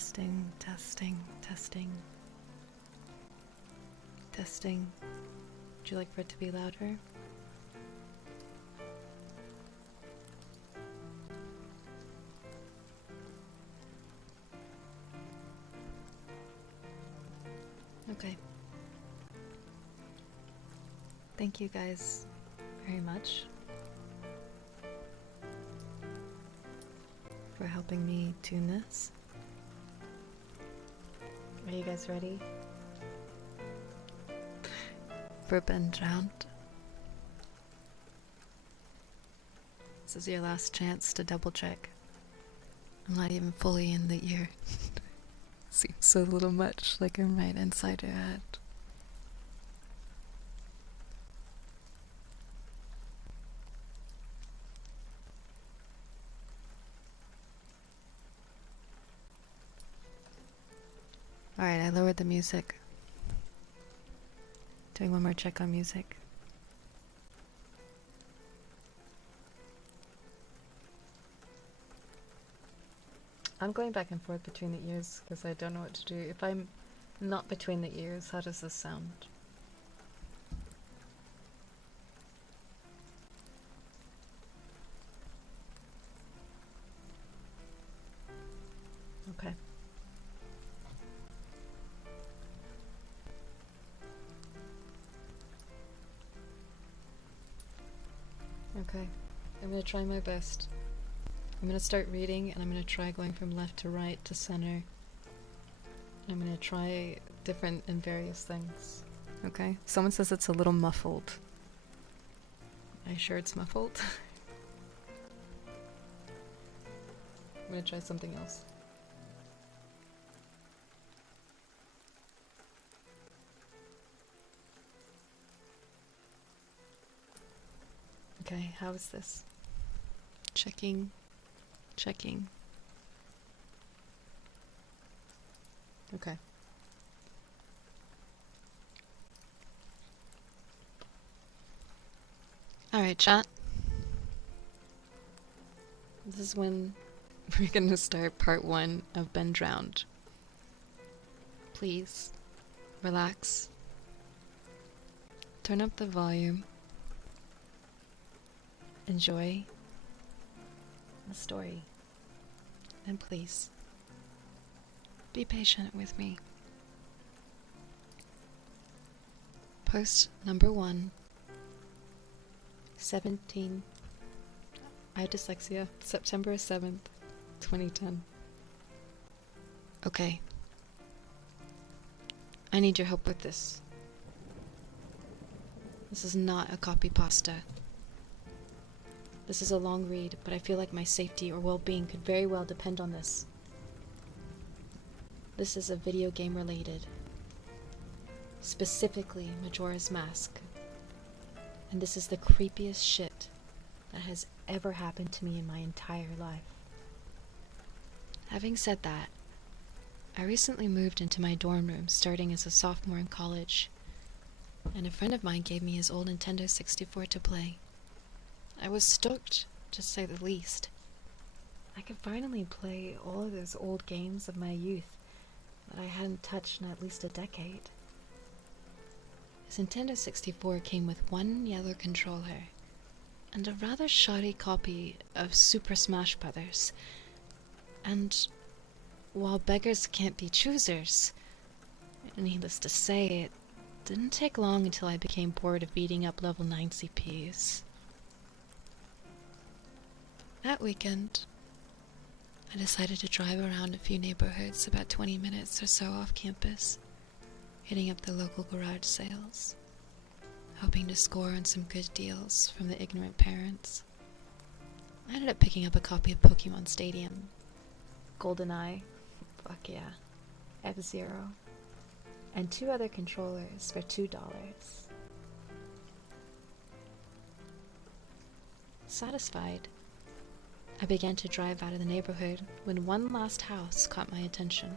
Testing, testing, testing. Testing. Would you like for it to be louder? Okay. Thank you guys very much for helping me tune this. Are you guys ready for Ben Drowned? This is your last chance to double check. I'm not even fully in the ear. Seems so little much like I'm right inside your head. Alright, I lowered the music. Doing one more check on music. I'm going back and forth between the ears because I don't know what to do. If I'm not between the ears, how does this sound? Okay. Okay, I'm gonna try my best. I'm gonna start reading and I'm gonna try going from left to right to center. I'm gonna try different and various things. Okay, someone says it's a little muffled. Are you sure it's muffled? I'm gonna try something else. Okay, how is this? Checking. Checking. Okay. Alright, chat. This is when we're gonna start part 1 of Ben Drowned. Please, relax. Turn up the volume. Enjoy the story. And please, be patient with me. Post number 1, 17, I have dyslexia, September 7th, 2010. Okay. I need your help with this. This is not a copy pasta. This is a long read, but I feel like my safety or well-being could very well depend on this. This is a video game related. Specifically, Majora's Mask. And this is the creepiest shit that has ever happened to me in my entire life. Having said that, I recently moved into my dorm room starting as a sophomore in college, and a friend of mine gave me his old Nintendo 64 to play. I was stoked, to say the least. I could finally play all of those old games of my youth that I hadn't touched in at least a decade. His Nintendo 64 came with one yellow controller and a rather shoddy copy of Super Smash Bros. And while beggars can't be choosers, needless to say, it didn't take long until I became bored of beating up level 9 CPs. That weekend, I decided to drive around a few neighborhoods about 20 minutes or so off campus, hitting up the local garage sales, hoping to score on some good deals from the ignorant parents. I ended up picking up a copy of Pokemon Stadium, GoldenEye, fuck yeah, F-Zero, and 2 other controllers for $2. Satisfied, I began to drive out of the neighborhood when one last house caught my attention.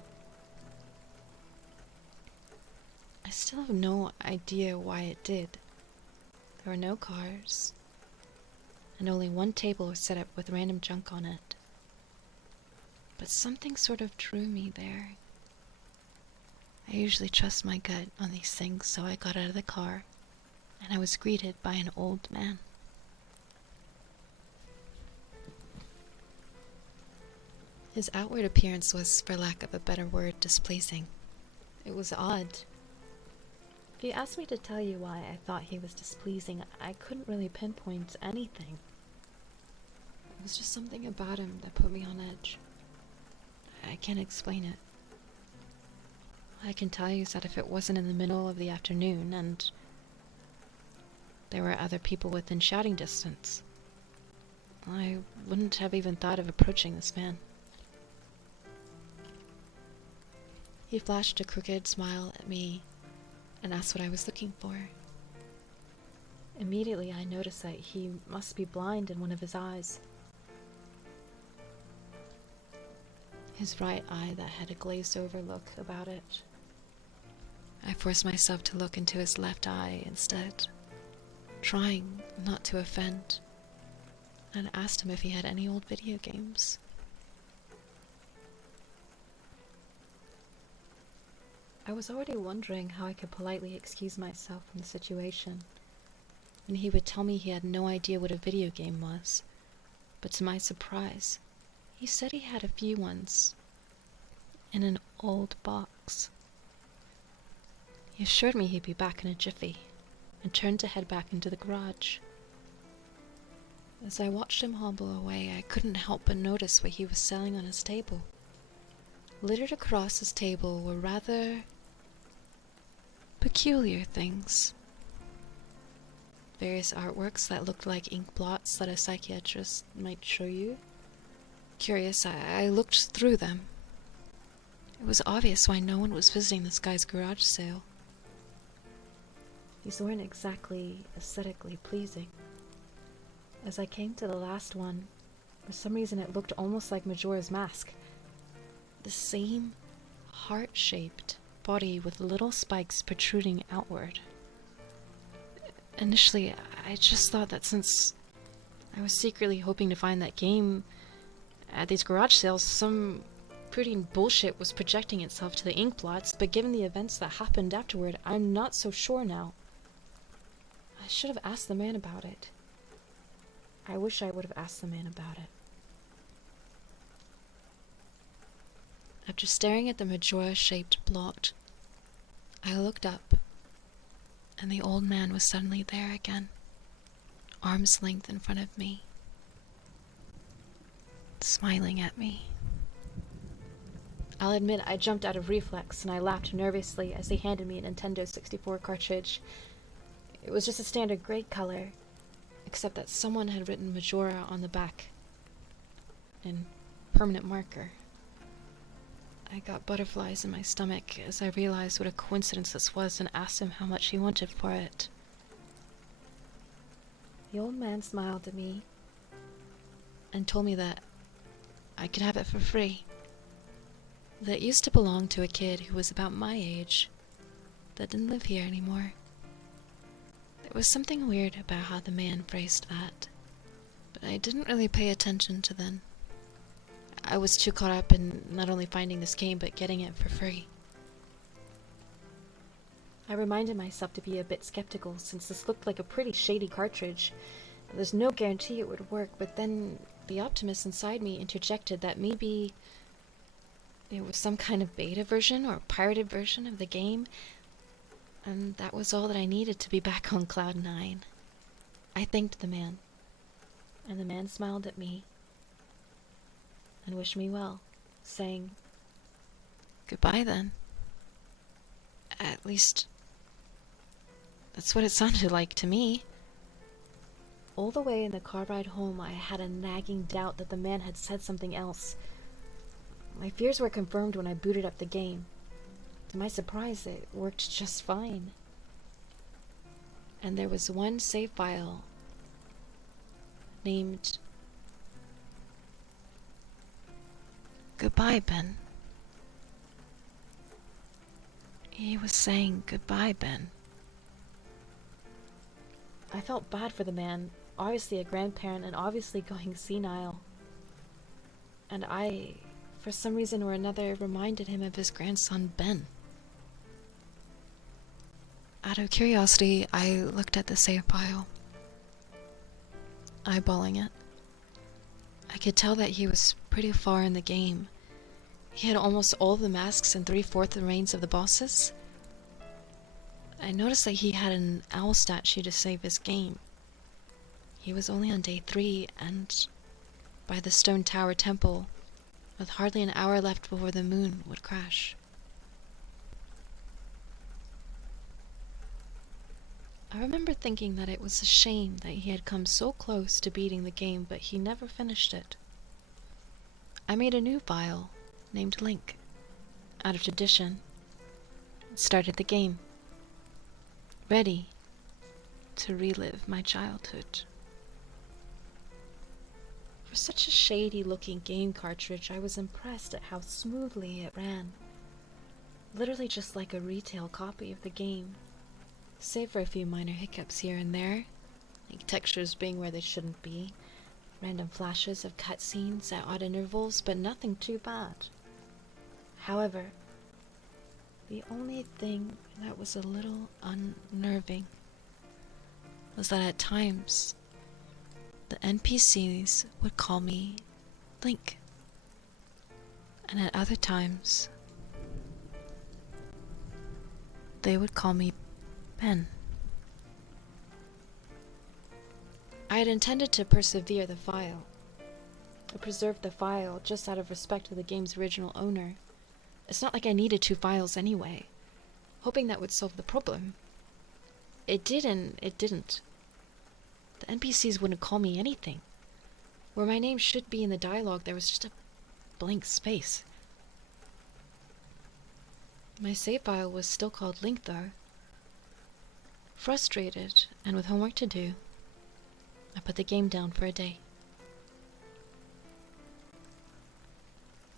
I still have no idea why it did. There were no cars, and only one table was set up with random junk on it. but something sort of drew me there. I usually trust my gut on these things, so I got out of the car, and I was greeted by an old man. His outward appearance was, for lack of a better word, displeasing. It was odd. If you asked me to tell you why I thought he was displeasing, I couldn't really pinpoint anything. It was just something about him that put me on edge. I can't explain it. All I can tell you is that if it wasn't in the middle of the afternoon and there were other people within shouting distance, I wouldn't have even thought of approaching this man. He flashed a crooked smile at me and asked what I was looking for. Immediately I noticed that he must be blind in one of his eyes. His right eye that had a glazed over look about it. I forced myself to look into his left eye instead, trying not to offend, and asked him if he had any old video games. I was already wondering how I could politely excuse myself from the situation, and he would tell me he had no idea what a video game was, but to my surprise, he said he had a few ones in an old box. He assured me he'd be back in a jiffy, and turned to head back into the garage. As I watched him hobble away, I couldn't help but notice what he was selling on his table. Littered across his table were rather peculiar things. Various artworks that looked like ink blots that a psychiatrist might show you. Curious, I looked through them. It was obvious why no one was visiting this guy's garage sale. These weren't exactly aesthetically pleasing. As I came to the last one, for some reason it looked almost like Majora's mask. The same heart-shaped body with little spikes protruding outward. Initially, I just thought that since I was secretly hoping to find that game at these garage sales, some pretty bullshit was projecting itself to the ink blots, but given the events that happened afterward, I'm not so sure now. I should have asked the man about it. I wish I would have asked the man about it. After staring at the Majora-shaped blot, I looked up, and the old man was suddenly there again, arm's length in front of me, smiling at me. I'll admit I jumped out of reflex and I laughed nervously as he handed me a Nintendo 64 cartridge. It was just a standard gray color, except that someone had written Majora on the back in permanent marker. I got butterflies in my stomach as I realized what a coincidence this was and asked him how much he wanted for it. The old man smiled at me and told me that I could have it for free. That it used to belong to a kid who was about my age that didn't live here anymore. There was something weird about how the man phrased that, but I didn't really pay attention to then. I was too caught up in not only finding this game, but getting it for free. I reminded myself to be a bit skeptical, since this looked like a pretty shady cartridge. There's no guarantee it would work, but then the optimist inside me interjected that maybe it was some kind of beta version or pirated version of the game, and that was all that I needed to be back on Cloud 9. I thanked the man, and the man smiled at me and wished me well, saying, "Goodbye then." At least, that's what it sounded like to me. All the way in the car ride home, I had a nagging doubt that the man had said something else. My fears were confirmed when I booted up the game. To my surprise, it worked just fine. And there was one save file named "Goodbye, Ben." He was saying goodbye, Ben. I felt bad for the man, obviously a grandparent and obviously going senile. And I for some reason or another, it reminded him of his grandson, Ben. Out of curiosity, I looked at the save file, eyeballing it. I could tell that he was pretty far in the game. He had almost all the masks and 3/4 the reigns of the bosses. I noticed that he had an owl statue to save his game. He was only on day 3 and by the stone tower temple, with hardly an hour left before the moon would crash. I remember thinking that it was a shame that he had come so close to beating the game, but he never finished it. I made a new file named Link, out of tradition, and started the game, ready to relive my childhood. For such a shady-looking game cartridge, I was impressed at how smoothly it ran. Literally just like a retail copy of the game, save for a few minor hiccups here and there, like textures being where they shouldn't be, random flashes of cutscenes at odd intervals, but nothing too bad. However, the only thing that was a little unnerving was that at times, the NPCs would call me Link, and at other times, they would call me Ben. I had intended to preserve the file just out of respect to the game's original owner. It's not like I needed 2 files anyway, hoping that would solve the problem. It did and it didn't. The NPCs wouldn't call me anything. Where my name should be in the dialogue, there was just a blank space. My save file was still called Link though. Frustrated, and with homework to do, I put the game down for a day.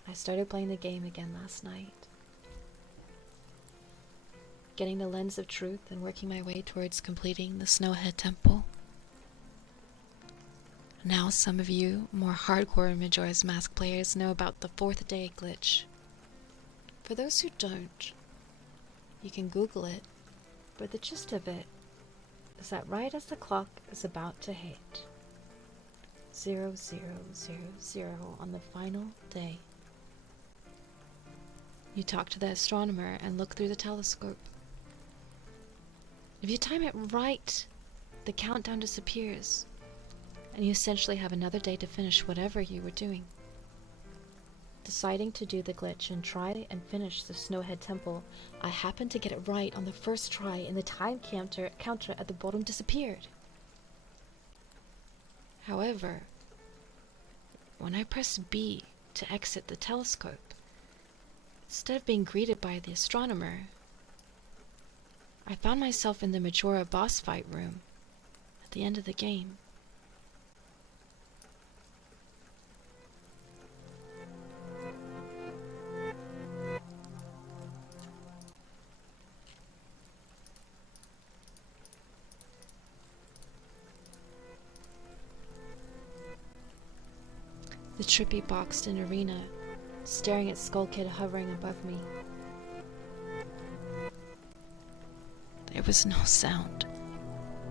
I started playing the game again last night, getting the lens of truth and working my way towards completing the Snowhead Temple. Now some of you more hardcore Majora's Mask players know about the 4th day glitch. For those who don't, you can Google it, but the gist of it is that right as the clock is about to hit 0000 on the final day, you talk to the astronomer and look through the telescope. If you time it right, the countdown disappears, and you essentially have another day to finish whatever you were doing. Deciding to do the glitch and try and finish the Snowhead Temple, I happened to get it right on the first try, and the time counter at the bottom disappeared. However, when I pressed B to exit the telescope, instead of being greeted by the astronomer, I found myself in the Majora boss fight room at the end of the game. The trippy boxed-in arena, staring at Skull Kid hovering above me. There was no sound,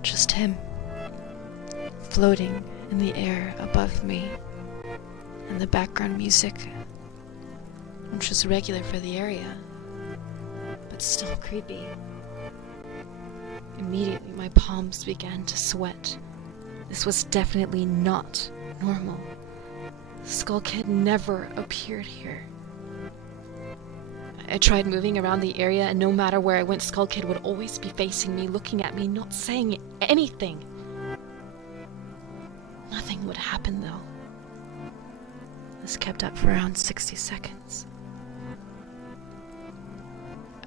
just him, floating in the air above me, and the background music, which was regular for the area, but still creepy. Immediately my palms began to sweat. This was definitely not normal. Skull Kid never appeared here. I tried moving around the area, and no matter where I went, Skull Kid would always be facing me, looking at me, not saying anything. Nothing would happen, though. This kept up for around 60 seconds.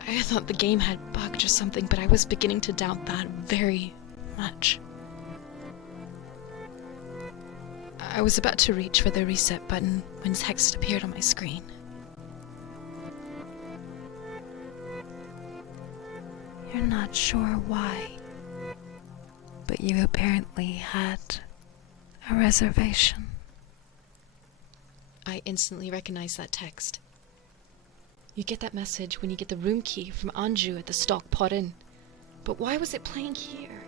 I thought the game had bugged or something, but I was beginning to doubt that very much. I was about to reach for the reset button when text appeared on my screen. You're not sure why, but you apparently had a reservation. I instantly recognized that text. You get that message when you get the room key from Anju at the Stock Pot Inn. But why was it playing here?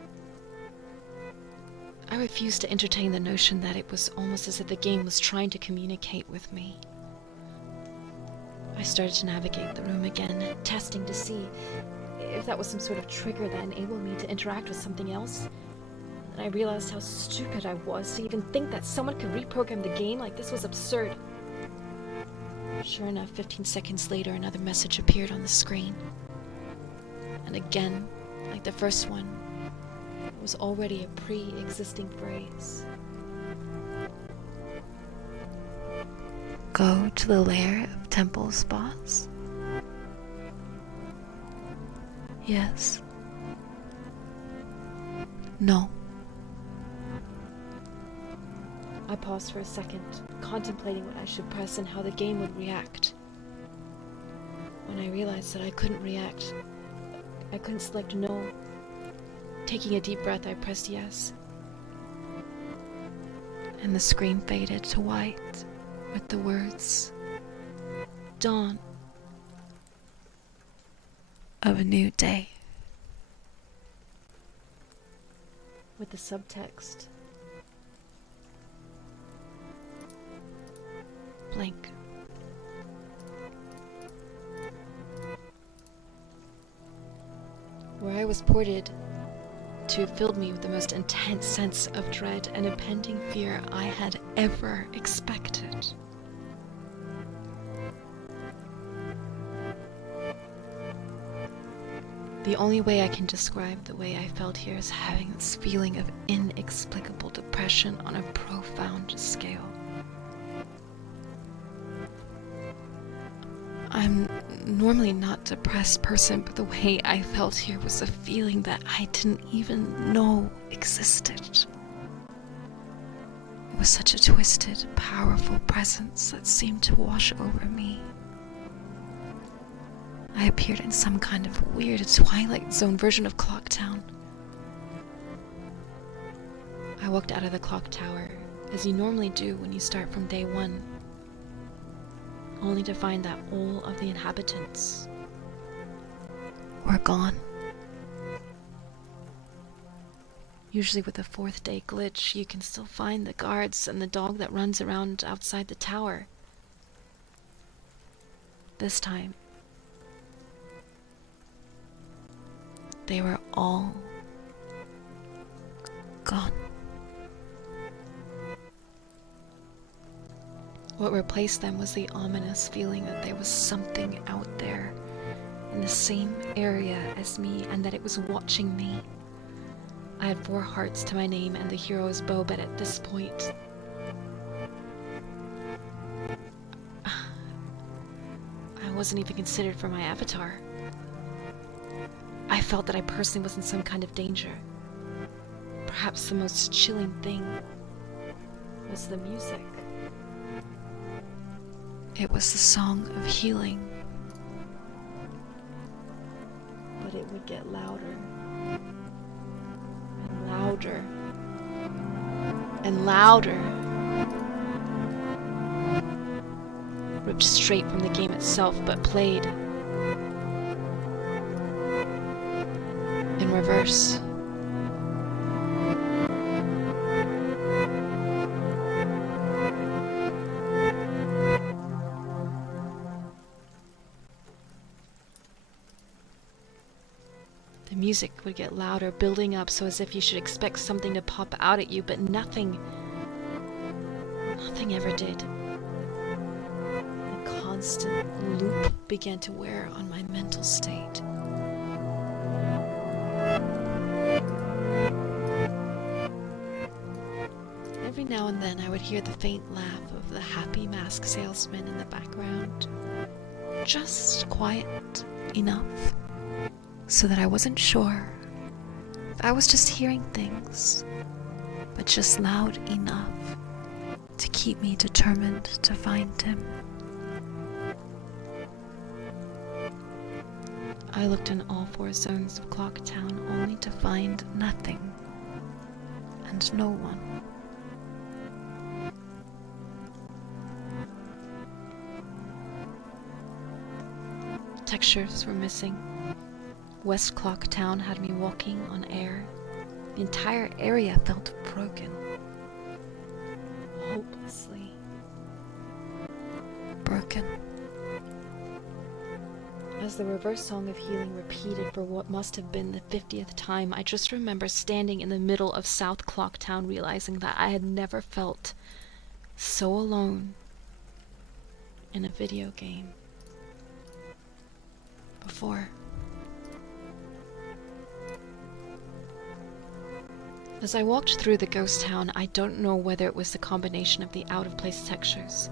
I refused to entertain the notion that it was almost as if the game was trying to communicate with me. I started to navigate the room again, testing to see if that was some sort of trigger that enabled me to interact with something else. And I realized how stupid I was to even think that someone could reprogram the game. Like, this was absurd. Sure enough, 15 seconds later, another message appeared on the screen. And again, like the first one, it was already a pre-existing phrase. Go to the lair of Temple's boss? Yes. No. I paused for a second, contemplating what I should press and how the game would react. When I realized that I couldn't react, I couldn't select no. Taking a deep breath, I pressed yes. And the screen faded to white with the words, "Dawn of a new day." With the subtext, blank. Where I was ported to filled me with the most intense sense of dread and impending fear I had ever expected. The only way I can describe the way I felt here is having this feeling of inexplicable depression on a profound scale. I'm normally not a depressed person, but the way I felt here was a feeling that I didn't even know existed. It was such a twisted, powerful presence that seemed to wash over me. I appeared in some kind of weird Twilight Zone version of Clocktown. I walked out of the clock tower, as you normally do when you start from day one, only to find that all of the inhabitants were gone. Usually with the fourth day glitch, you can still find the guards and the dog that runs around outside the tower. This time, they were all gone. What replaced them was the ominous feeling that there was something out there in the same area as me and that it was watching me. I had 4 hearts to my name and the hero's bow, but at this point, I wasn't even considered for my avatar. I felt that I personally was in some kind of danger. Perhaps the most chilling thing was the music. It was the song of healing. But it would get louder and louder and louder. Ripped straight from the game itself, but played in reverse. The music would get louder, building up so as if you should expect something to pop out at you, but nothing ever did. A constant loop began to wear on my mental state. Every now and then I would hear the faint laugh of the happy mask salesman in the background. Just quiet enough so that I wasn't sure if I was just hearing things, but just loud enough to keep me determined to find him. I looked in all 4 zones of Clocktown only to find nothing and no one. Textures were missing. West Clock Town had me walking on air. The entire area felt broken. Hopelessly broken. As the reverse song of healing repeated for what must have been the 50th time, I just remember standing in the middle of South Clock Town, realizing that I had never felt so alone in a video game before. As I walked through the ghost town, I don't know whether it was the combination of the out-of-place textures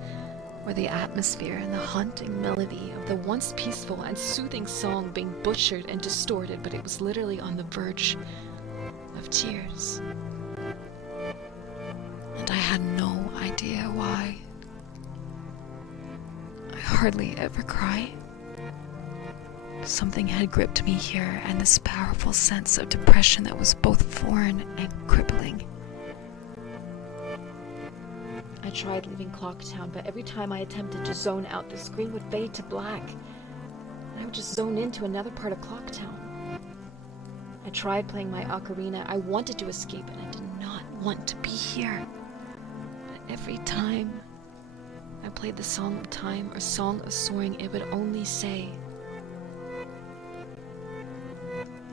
or the atmosphere and the haunting melody of the once peaceful and soothing song being butchered and distorted, but it was literally on the verge of tears. And I had no idea why. I hardly ever cry. Something had gripped me here, and this powerful sense of depression that was both foreign and crippling. I tried leaving Clocktown, but every time I attempted to zone out, the screen would fade to black, and I would just zone into another part of Clocktown. I tried playing my ocarina. I wanted to escape, and I did not want to be here. But every time I played the Song of Time or Song of Soaring, it would only say,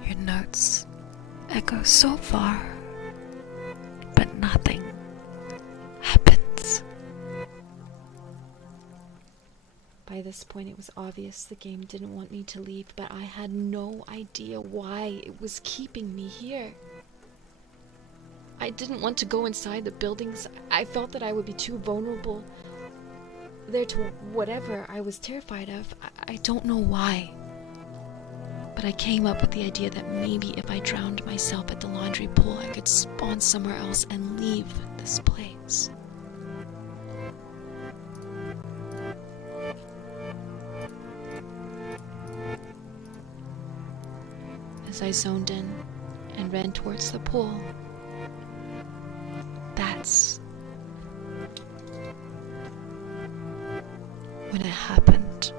"Your notes echo so far, but nothing happens." By this point, it was obvious the game didn't want me to leave, but I had no idea why it was keeping me here. I didn't want to go inside the buildings. I felt that I would be too vulnerable there to whatever I was terrified of. I don't know why. But I came up with the idea that maybe if I drowned myself at the laundry pool, I could spawn somewhere else and leave this place. As I zoned in and ran towards the pool, that's when it happened.